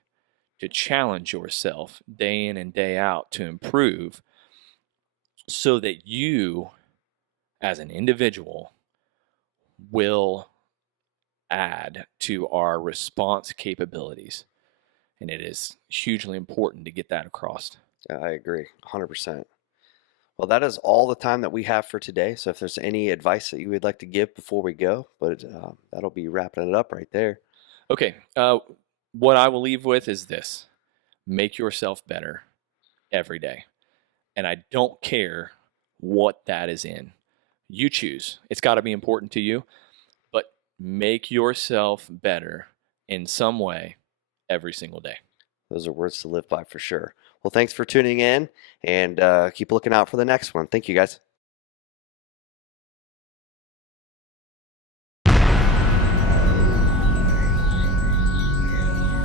to challenge yourself day in and day out to improve, so that you, as an individual, will add to our response capabilities. And it is hugely important to get that across. Yeah, I agree 100%. Well, that is all the time that we have for today. So if there's any advice that you would like to give before we go, but that'll be wrapping it up right there. Okay. What I will leave with is this: make yourself better every day. And I don't care what that is in. You choose. It's got to be important to you, but make yourself better in some way every single day. Those are words to live by for sure. Well, thanks for tuning in, and keep looking out for the next one. Thank you, guys.